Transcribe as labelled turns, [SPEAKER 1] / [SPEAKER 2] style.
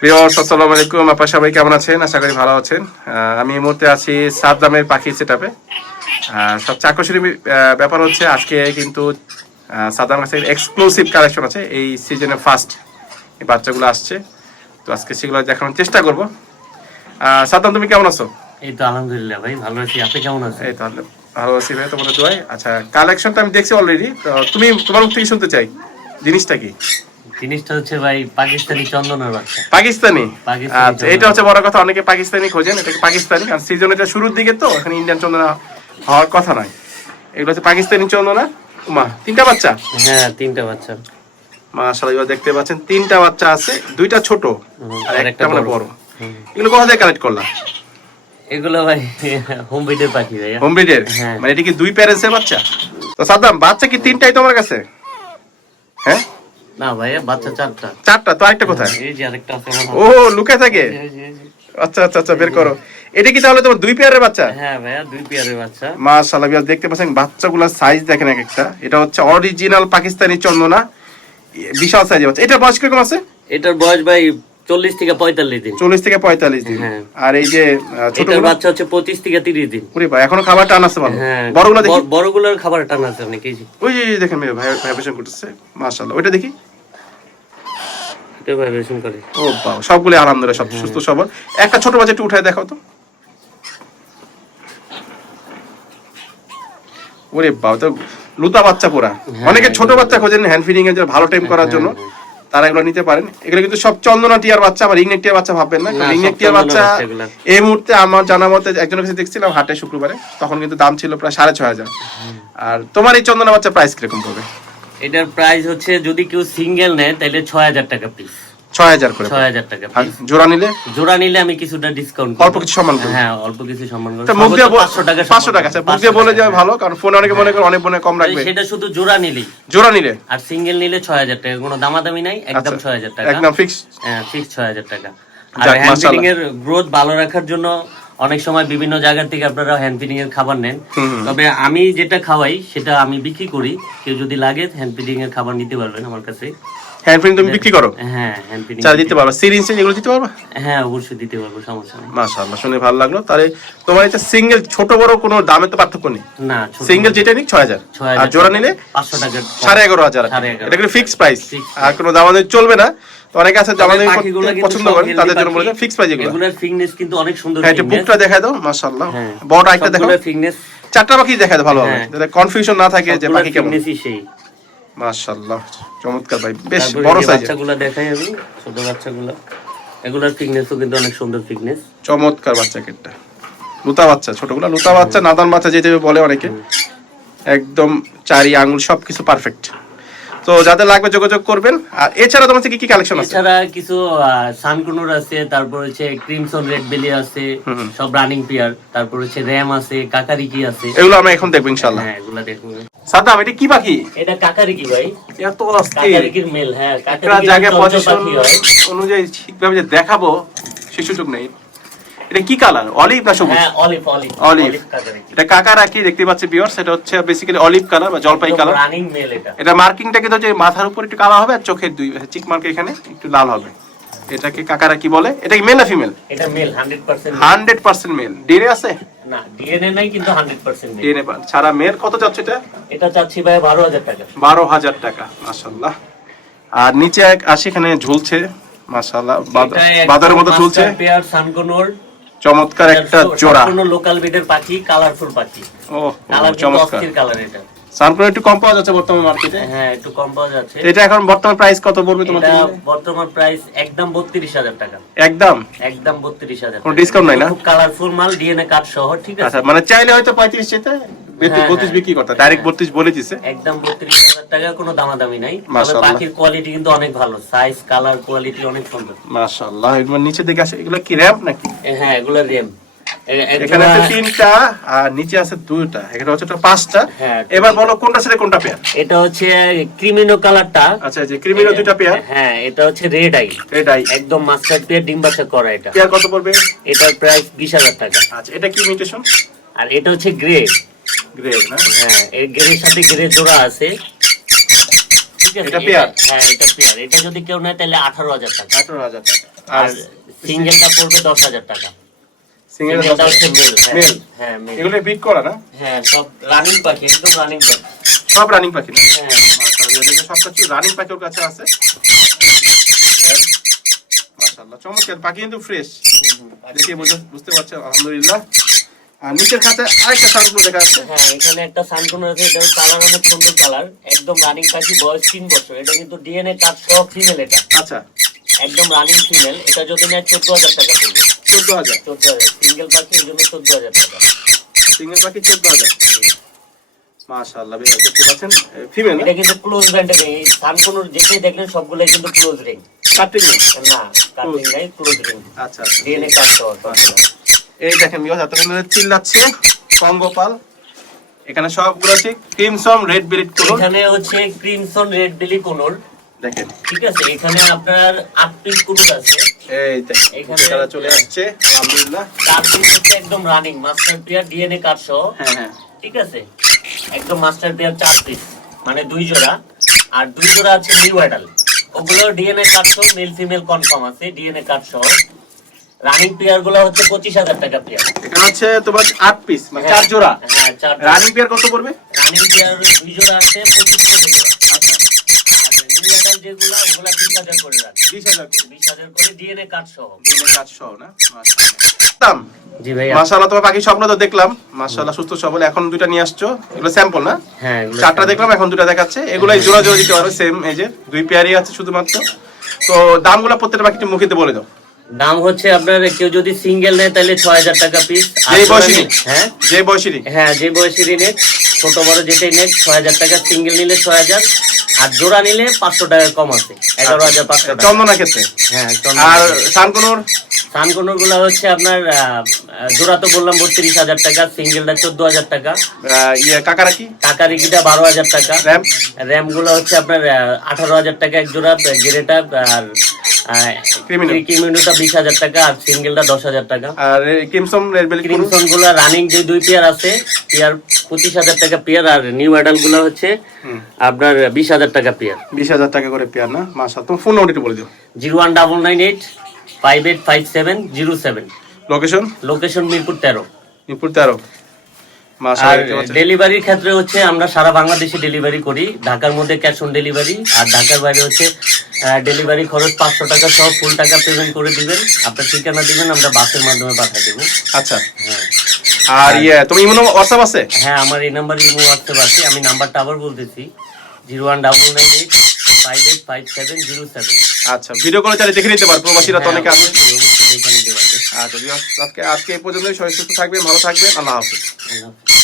[SPEAKER 1] প্রিয় আসসালামু আলাইকুম। আপা সবাই কেমন আছেন? আশা করি ভালো আছেন। আমি এই মুহূর্তে আছি সাদ্দামের পাখি সেটাপে সবচেয়ে আকর্ষণীয় ব্যাপার হচ্ছে আজকে কিন্তু সাদ্দাম কাছে এক্সক্লুসিভ কালেকশন আছে। এই সিজনে ফার্স্ট এই বাচ্চাগুলো আসছে। তো আজকে সেগুলো দেখানোর চেষ্টা করব। সাদ্দাম তুমি কেমন আছো?
[SPEAKER 2] এই তো আলহামদুলিল্লাহ ভাই ভালো আছি। আপনি কেমন আছেন?
[SPEAKER 1] এই তাহলে ভালো আছি ভাই তোমাদের দোয়াই আচ্ছা কালেকশনটা আমি দেখছি অলরেডি তো তুমি তোমার মুখ থেকে শুনতে চাই। জিনিসটা কি?
[SPEAKER 2] জিনিসটা হচ্ছে ভাই পাকিস্তানি চন্দনের বাচ্চা।
[SPEAKER 1] পাকিস্তানি? আচ্ছা এটা হচ্ছে বড় কথা অনেকে পাকিস্তানি খোঁজেন এটা পাকিস্তানি কারণ সিজন এটা শুরুর দিকে তো এখানে ইন্ডিয়ান চন্দনা হওয়ার কথা নয়। এগুলো হচ্ছে পাকিস্তানি চন্দনা মা তিনটা বাচ্চা?
[SPEAKER 2] হ্যাঁ তিনটা বাচ্চা।
[SPEAKER 1] মাশাআল্লাহ দেখতে পাচ্ছেন তিনটা বাচ্চা আছে দুইটা ছোট আর একটা মানে
[SPEAKER 2] বড়।
[SPEAKER 1] এগুলো কোথা থেকে কালেক্ট করলা?
[SPEAKER 2] এগুলো ভাই হোম বিডের পাখি ভাই
[SPEAKER 1] হোম ব্রিডের
[SPEAKER 2] হ্যাঁ।
[SPEAKER 1] মানে এটা কি দুই প্যারেন্টসের বাচ্চা? তো সাদ্দাম বাচ্চা কি তিনটাই তোমার কাছে? হ্যাঁ?
[SPEAKER 2] না ভাই বাচ্চা চারটা
[SPEAKER 1] চারটা তো আরেকটা কোথায়
[SPEAKER 2] এই যে আরেকটা আছে
[SPEAKER 1] ও লুকে থাকে। আচ্ছা আচ্ছা আচ্ছা বের করো এটা কি তাহলে তোমার দুই পেয়ারের বাচ্চা
[SPEAKER 2] হ্যাঁ ভাইয়া দুই পেয়ারের বাচ্চা
[SPEAKER 1] মাশাআল্লাহ বিয়াস দেখতে পাচ্ছেন বাচ্চাগুলোর সাইজ দেখেন এক একটা এটা হচ্ছে অরিজিনাল পাকিস্তানি চন্দনা বিশাল সাইজের বাচ্চা এটা বয়স কীরকম আছে
[SPEAKER 2] এটার বয়স ভাই চল্লিশ থেকে পঁয়তাল্লিশ দিন
[SPEAKER 1] চল্লিশ থেকে পঁয়তাল্লিশ দিন
[SPEAKER 2] হ্যাঁ।
[SPEAKER 1] আর এই যে ছোট
[SPEAKER 2] বাচ্চা হচ্ছে পঁচিশ থেকে তিরিশ দিন
[SPEAKER 1] পুরি ভাই এখনও খাবার টান আছে ভালো
[SPEAKER 2] হ্যাঁ
[SPEAKER 1] বড়গুলো
[SPEAKER 2] বড়- বড়গুলোর খাবার টান আছে অনেক
[SPEAKER 1] ওই যে দেখেন ভাই ভাই করতেছে মাশাআল্লাহ ওইটা দেখি
[SPEAKER 2] ভাইব্রেশন করে।
[SPEAKER 1] ও বাবা সবগুলো আলহামদুলিল্লাহ সব সুস্থ সবল। একটা ছোট বাচ্চা একটু উঠায় দেখাও তো। ওরে বাবা তো লুতা বাচ্চা পুরা।
[SPEAKER 2] হ্যাঁ,
[SPEAKER 1] অনেকে ছোট বাচ্চা খোঁজেন হ্যান্ড ফিডিং এর জন্য ভালো টাইম করার জন্য। তারা এগুলো নিতে পারেন। এগুলো কিন্তু সব চন্দনা টিয়ার বাচ্চা আবার রিংনেক টিয়ার বাচ্চা ভাববেন না। রিংনেক টিয়ার বাচ্চা এই মুহূর্তে আমার জানা মতে একজনের কাছে দেখছিলাম হাটে শুক্রবারে তখন কিন্তু দাম ছিল প্রায় সাড়ে ছয় হাজার। আর তোমার এই চন্দনা বাচ্চা প্রাইস কীরকম পড়বে?
[SPEAKER 2] এটার প্রাইস হচ্ছে যদি কেউ সিঙ্গেল নেয় তাহলে ছয় হাজার টাকা পিস
[SPEAKER 1] ছয় হাজার করে
[SPEAKER 2] ছয় হাজার টাকা
[SPEAKER 1] জোড়া নিলে?
[SPEAKER 2] জোড়া নিলে আমি কিছুটা ডিসকাউন্ট
[SPEAKER 1] অল্প কিছু সম্মান
[SPEAKER 2] হ্যাঁ অল্প কিছু সম্মান
[SPEAKER 1] মুখ দিয়ে
[SPEAKER 2] পাঁচশো টাকা
[SPEAKER 1] পাঁচশো টাকা আচ্ছা মুখ দিয়ে বলে যাবে ভালো কারণ ফোনে অনেকে মনে করে অনেক মনে কম রাখবে।
[SPEAKER 2] সেটা শুধু জোড়া নিলেই।
[SPEAKER 1] জোড়া নিলে?
[SPEAKER 2] আর সিঙ্গেল নিলে ছয় হাজার টাকা কোনো দামাদামি নাই একদম
[SPEAKER 1] আচ্ছা,
[SPEAKER 2] ছয় হাজার টাকা।
[SPEAKER 1] একদম ফিক্স
[SPEAKER 2] হ্যাঁ ফিক্স ছয় হাজার টাকা। আর হ্যান্ড এর গ্রোথ ভালো রাখার জন্য অনেক সময় বিভিন্ন জায়গা থেকে আপনারা হ্যান্ড ফিডিং এর খাবার নেন। তবে আমি যেটা খাওয়াই সেটা আমি বিক্রি করি। কেউ যদি লাগে হ্যান্ড ফিডিং এর খাবার নিতে পারবেন আমার কাছে।
[SPEAKER 1] হ্যান্ড ফিডিং তুমি বিক্রি করো?
[SPEAKER 2] হ্যাঁ হ্যান্ড ফিডিং
[SPEAKER 1] চা দিতে পারবা সিরিঞ্জ এগুলো দিতে পারবা?
[SPEAKER 2] হ্যাঁ অবশ্যই দিতে পারব সমস্যা নেই।
[SPEAKER 1] মাশাআল্লাহ শুনে ভালো লাগল। তাহলে তোমার এটা সিঙ্গেল ছোট বড় কোনো দামে তো পার্থক্য নেই?
[SPEAKER 2] না
[SPEAKER 1] সিঙ্গেল যেটা নিক ছয়
[SPEAKER 2] 6000
[SPEAKER 1] আর জোড়া নিলে
[SPEAKER 2] পাঁচশো টাকা
[SPEAKER 1] সাড়ে এগারো হাজার
[SPEAKER 2] সাড়ে এগারো।
[SPEAKER 1] এটা কিন্তু ফিক্স প্রাইস আর কোনো দামাদামি চলবে না। তো অনেকে আছে দামাদামি পছন্দ করেন তাদের জন্য বলে ফিক্স প্রাইস এগুলো।
[SPEAKER 2] এগুলোর ফিটনেস কিন্তু অনেক সুন্দর
[SPEAKER 1] হ্যাঁ
[SPEAKER 2] fitness।
[SPEAKER 1] বুকটা দেখায় দাও মাশাআল্লাহ।
[SPEAKER 2] হ্যাঁ।
[SPEAKER 1] বড় একটা দেখো
[SPEAKER 2] fitness
[SPEAKER 1] চারটা পাখি দেখায় দাও ভালো হবে।
[SPEAKER 2] হ্যাঁ।
[SPEAKER 1] যাতে কনফিউশন না থাকে যে পাখি কেমন।
[SPEAKER 2] fitness-ই সেই।
[SPEAKER 1] মাশাআল্লাহ চমৎকার ভাই বেশ বড় সাইজের
[SPEAKER 2] বাচ্চাগুলো দেখাই আমি ছোট বাচ্চাগুলো। এগুলোর ফিটনেসও কিন্তু অনেক সুন্দর ফিটনেস
[SPEAKER 1] চমৎকার বাচ্চা কেটটা। লুতা বাচ্চা ছোটগুলা লুতা বাচ্চা নাদান বাচ্চা যেটা বলে অনেকে। একদম চারি আঙ্গুল সবকিছু পারফেক্ট তো যাদের লাগবে যোগাযোগ করবেন। আর এছাড়া তোমার কি কি কালেকশন আছে?
[SPEAKER 2] এছাড়া কিছু সানকুনুর আছে তারপর হচ্ছে ক্রিমসন রেড বেলি আছে সব রানিং পেয়ার তারপর হচ্ছে র্যাম আছে কাকারিকি আছে।
[SPEAKER 1] এগুলো আমরা এখন দেখব ইনশাল্লাহ
[SPEAKER 2] হ্যাঁ এগুলা দেখুন
[SPEAKER 1] সাদাম এটা কি পাখি?
[SPEAKER 2] এটা কাকারিকি ভাই।
[SPEAKER 1] এত অস্থির।
[SPEAKER 2] কাকারিকির মেল হ্যাঁ কাকারিকি
[SPEAKER 1] জায়গায় পজিশন অনুযায়ী ঠিকভাবে যে দেখাবো সে সুযোগ নেই। এটা কি কালার? অলিভ না সবুজ?
[SPEAKER 2] হ্যাঁ অলিভ অলিভ। কাকারিকি।
[SPEAKER 1] এটা কাকা রাখি দেখতে পাচ্ছি বিয়ার সেটা হচ্ছে বেসিক্যালি অলিভ কালার বা জলপাই কালার।
[SPEAKER 2] রানিং মেল এটা।
[SPEAKER 1] এটা মার্কিংটা কিন্তু যে মাথার উপর একটু কালো হবে আর চোখের দুই চিক মার্ক এখানে একটু লাল হবে। এটাকে কাকারা কি বলে? এটা কি মেল না ফিমেল
[SPEAKER 2] এটা male 100%
[SPEAKER 1] hundred percent male DNA আছে?
[SPEAKER 2] না ডিএনএ নাই কিন্তু 100% মেল
[SPEAKER 1] ডিএনএ ছাড়া মেল কত যাচ্ছে এটা?
[SPEAKER 2] এটা চাচ্ছি ভাই 12000 টাকা।
[SPEAKER 1] বারো হাজার টাকা মাশাল্লাহ আর নিচে এক আসি এখানে ঝুলছে মাশাল্লাহ বাজারের মতো ঝুলছে।
[SPEAKER 2] পেয়ার সানকোনোর
[SPEAKER 1] চমৎকার একটা জোড়া।
[SPEAKER 2] সম্পূর্ণ লোকাল বিটের পাখি কালারফুল পাখি।
[SPEAKER 1] ও
[SPEAKER 2] কালার
[SPEAKER 1] চমৎকার।
[SPEAKER 2] কালার এটা।
[SPEAKER 1] সানপ্লাওয়ার একটু কম পাওয়া যাচ্ছে বর্তমান মার্কেটে
[SPEAKER 2] হ্যাঁ একটু কম পাওয়া যাচ্ছে।
[SPEAKER 1] এটা এখন বর্তমান প্রাইস কত পড়বে তোমার
[SPEAKER 2] এটা বর্তমান প্রাইস একদম 32000 টাকা।
[SPEAKER 1] একদম?
[SPEAKER 2] একদম 32000
[SPEAKER 1] কোনো discount নাই না?
[SPEAKER 2] খুব কালারফুল মাল ডিএনএ কার্ড সহ ঠিক আছে?
[SPEAKER 1] আচ্ছা মানে চাইলে হয়তো পঁয়ত্রিশ চেতে
[SPEAKER 2] হ্যাঁ,
[SPEAKER 1] বত্রিশ বিক্রি করতে ডাইরেক্ট বত্রিশ বলে দিছে।
[SPEAKER 2] একদম 32000 টাকা কোনো দামাদামি নাই। তবে। পাখির কোয়ালিটি কিন্তু অনেক ভালো। সাইজ কালার কোয়ালিটি অনেক সুন্দর।
[SPEAKER 1] মাশাআল্লাহ এগুলো নিচে দিকে আসে এগুলো কি র্যাম্প নাকি?
[SPEAKER 2] হ্যাঁ এগুলো রেম
[SPEAKER 1] এখানে আছে তিনটা আর নিচে আছে দুইটা। এখানে হচ্ছে পাঁচটা।
[SPEAKER 2] হ্যাঁ।
[SPEAKER 1] এবার বলো কোনটা ছেড়ে কোনটা পেয়ার
[SPEAKER 2] এটা হচ্ছে ক্রিমিনো কালারটা।
[SPEAKER 1] আচ্ছা যে ক্রিমিনো দুইটা পেয়ার
[SPEAKER 2] হ্যাঁ এটা হচ্ছে রেড আই
[SPEAKER 1] এটাই
[SPEAKER 2] একদম মাস্টার পেয়ার ডিম বাচ্চা করা এটা।
[SPEAKER 1] পেয়ার কত পড়বে?
[SPEAKER 2] এটার প্রাইস বিশ হাজার টাকা।
[SPEAKER 1] আচ্ছা এটা কি মিউটেশন
[SPEAKER 2] আর এটা হচ্ছে গ্রে
[SPEAKER 1] গ্রে না?
[SPEAKER 2] হ্যাঁ এই গ্রের সাথে গ্রে জোড়া আছে। ঠিক আছে
[SPEAKER 1] এটা পেয়ার?
[SPEAKER 2] হ্যাঁ এটা পেয়ার এটা যদি কেউ নেয় তাহলে আঠারো হাজার টাকা।
[SPEAKER 1] আঠারো হাজার টাকা। আর
[SPEAKER 2] আর সিঙ্গেলটা পড়বে দশ হাজার টাকা।
[SPEAKER 1] সিঙ্গেল
[SPEAKER 2] মেল হ্যাঁ হ্যাঁ
[SPEAKER 1] এগুলো বিট করা না?
[SPEAKER 2] হ্যাঁ সব রানিং পাখি একদম রানিং পাখি।
[SPEAKER 1] সব রানিং পাখি না?
[SPEAKER 2] হ্যাঁ
[SPEAKER 1] মাশাআল্লাহ সব কিছু রানিং পাখি ওর কাছে আছে? মাশাআল্লাহ চমৎকার পাখি কিন্তু ফ্রেশ দেখে বুঝতে পারছেন আলহামদুলিল্লাহ। আর নিচের খাতে আরেকটা সারগুলো দেখা আছে।
[SPEAKER 2] হ্যাঁ এখানে একটা সানকুন আছে এটা কালার অনেক সুন্দর কালার একদম রানিং পাখি বয়স তিন বছর। এটা কিন্তু ডিএনএ কার্ড সহ ফিমেল এটা।
[SPEAKER 1] আচ্ছা।
[SPEAKER 2] একদম রানিং ফিমেল এটা যদি নেয় চোদ্দ হাজার টাকা। পড়বে
[SPEAKER 1] চোদ্দ হাজার।
[SPEAKER 2] চোদ্দ হাজার। সিঙ্গেল পাখি এই জন্য চোদ্দ হাজার টাকা।
[SPEAKER 1] সিঙ্গেল পাখি চোদ্দ হাজার। মাশাআল্লাহ বেশ দেখতে পাচ্ছেন ফিমেল
[SPEAKER 2] এটা কিন্তু ক্লোজ ব্যান্ডে নেই সানকুনুর যেটাই দেখলেন সবগুলোই কিন্তু ক্লোজ রিং
[SPEAKER 1] কাটিং
[SPEAKER 2] না কাটিং নাই ক্লোজ রিং
[SPEAKER 1] আচ্ছা
[SPEAKER 2] ডিএনএ কার্ড সহ
[SPEAKER 1] এই দেখেন বিকজ এতক্ষণ চিল্লাচ্ছে পঙ্গপাল এখানে সবগুলো আছে ক্রিমসন রেড বিলিট করুন
[SPEAKER 2] এখানে হচ্ছে ক্রিমসন রেড বেলি কোনল
[SPEAKER 1] দেখেন।
[SPEAKER 2] ঠিক আছে এখানে আপনার আট পিস আছে।
[SPEAKER 1] এই
[SPEAKER 2] এখানে-
[SPEAKER 1] তারা চলে আসছে আলহামদুলিল্লাহ।
[SPEAKER 2] চার হচ্ছে একদম running master pair DNA card সহ।
[SPEAKER 1] হ্যাঁ হ্যাঁ।
[SPEAKER 2] ঠিক আছে? একদম মাস্টার পেয়ার চার পিস মানে দুই জোড়া। আর দুই জোড়া আছে নিউ অ্যাডাল ওগুলো ডিএনএ কার্ড সহ মেল ফিমেল কনফার্ম আছে ডিএনএ কার্ড সহ। রানিং পেয়ারগুলো হচ্ছে পঁচিশ হাজার টাকা পেয়ার
[SPEAKER 1] এখানে হচ্ছে তোমার আট পিস মানে চার জোড়া।
[SPEAKER 2] হ্যাঁ চার
[SPEAKER 1] রানিং পেয়ার কত পড়বে?
[SPEAKER 2] রানিং পেয়ার দুই জোড়া আছে পঁচিশ টাকা জোড়া
[SPEAKER 1] আচ্ছা
[SPEAKER 2] আর নিউ অ্যাডাল যেগুলো ওগুলো বিশ হাজার করে
[SPEAKER 1] বিশ হাজার করে।
[SPEAKER 2] বিশ হাজার করে ডিএনএ কার্ড সহ।
[SPEAKER 1] ডিএনএ সহ না। দাম?
[SPEAKER 2] জি ভাই
[SPEAKER 1] মাশাআল্লাহ তোমার স্বপ্ন তো দেখলাম। মাশাআল্লাহ সুস্থ সবল এখন দুইটা নিয়ে আসছো। এগুলো স্যাম্পল না?
[SPEAKER 2] হ্যাঁ
[SPEAKER 1] চারটা দেখলাম এখন দুটো দেখাচ্ছে। এগুলাই জোড়া জোড়া দিতে পারো সেম এজের দুই পেয়ারই আছে শুধুমাত্র। তো দামগুলো প্রত্যেকটা পাখিটি মুখিতে বলে দাও।
[SPEAKER 2] দাম হচ্ছে আপনার কেউ যদি সিঙ্গেল নেয় তাহলে ছয় হাজার টাকা পিস হ্যাঁ?
[SPEAKER 1] যে বয়সেরই
[SPEAKER 2] হ্যাঁ যে বয়সেরই নেক ছোট বড় যেটাই নেক ছয় হাজার টাকা সিঙ্গেল নিলে ছয় হাজার। আর জোড়া নিলে পাঁচশো টাকা কম আছে এগারো হাজার পাঁচশো টাকা।
[SPEAKER 1] চন্দনা ক্ষেত্রে?
[SPEAKER 2] হ্যাঁ
[SPEAKER 1] আর সানকোনোর
[SPEAKER 2] সানকোনোর? গুলা হচ্ছে আপনার জোড়া তো বললাম বত্রিশ হাজার টাকা সিঙ্গেলটা চোদ্দ হাজার টাকা।
[SPEAKER 1] ইয়ে কাকারাকি
[SPEAKER 2] টাকা রিকিটা বারো হাজার টাকা।
[SPEAKER 1] র্যাম?
[SPEAKER 2] র্যামগুলো হচ্ছে আপনার আঠারো হাজার টাকা এক জোড়া গ্রেটা আর। ক্রিমিনোটা বিশ হাজার টাকা আর সিঙ্গেলটা দশ হাজার টাকা।
[SPEAKER 1] আর ক্রিমসন রেড
[SPEAKER 2] ক্রিমসনগুলা রানিং যে দুই পেয়ার আছে পেয়ার পঁচিশ হাজার টাকা পেয়ার আর নিউ অ্যাডালগুলা হচ্ছে আপনার বিশ হাজার টাকা পেয়ার
[SPEAKER 1] বিশ হাজার টাকা করে পেয়ার না? মাসা তোমার ফোন নাম্বারটি বলে দিও।
[SPEAKER 2] Zero one double nine eight five eight five seven zero seven.
[SPEAKER 1] Location
[SPEAKER 2] location Mirpur তেরো।
[SPEAKER 1] মিরপুর তেরো।
[SPEAKER 2] আর ডেলিভারির ক্ষেত্রে হচ্ছে আমরা সারা বাংলাদেশে ডেলিভারি করি ঢাকার মধ্যে ক্যাশ অন ডেলিভারি আর ঢাকার বাইরে হচ্ছে ডেলিভারি খরচ পাঁচশো টাকা সহ ফুল টাকা পেমেন্ট করে দিবেন। আপনার ঠিকানা দিবেন আমরা বাসের মাধ্যমে পাঠিয়ে দেবো।
[SPEAKER 1] আচ্ছা।
[SPEAKER 2] হ্যাঁ।
[SPEAKER 1] আর ইয়ে তুমি ইমো হোয়াটসঅ্যাপ আছে?
[SPEAKER 2] হ্যাঁ আমার এই নাম্বার ইমো হোয়াটসঅ্যাপ আছে। আমি নাম্বারটা আবার বলতেছি। Zero one double nine eight five eight five seven zero seven
[SPEAKER 1] আচ্ছা ভিডিও কলে চালিয়ে দেখে নিতে পারো। প্রবাসীরা তো অনেকে আছে।
[SPEAKER 2] হ্যাঁ, দেখে নিতে পারবে।
[SPEAKER 1] আচ্ছা আজকে আজকে এই পর্যন্তই। সবাই সুস্থ থাকবেন ভালো থাকবেন। আল্লাহ হাফিজ।
[SPEAKER 2] আল্লাহ হাফেজ।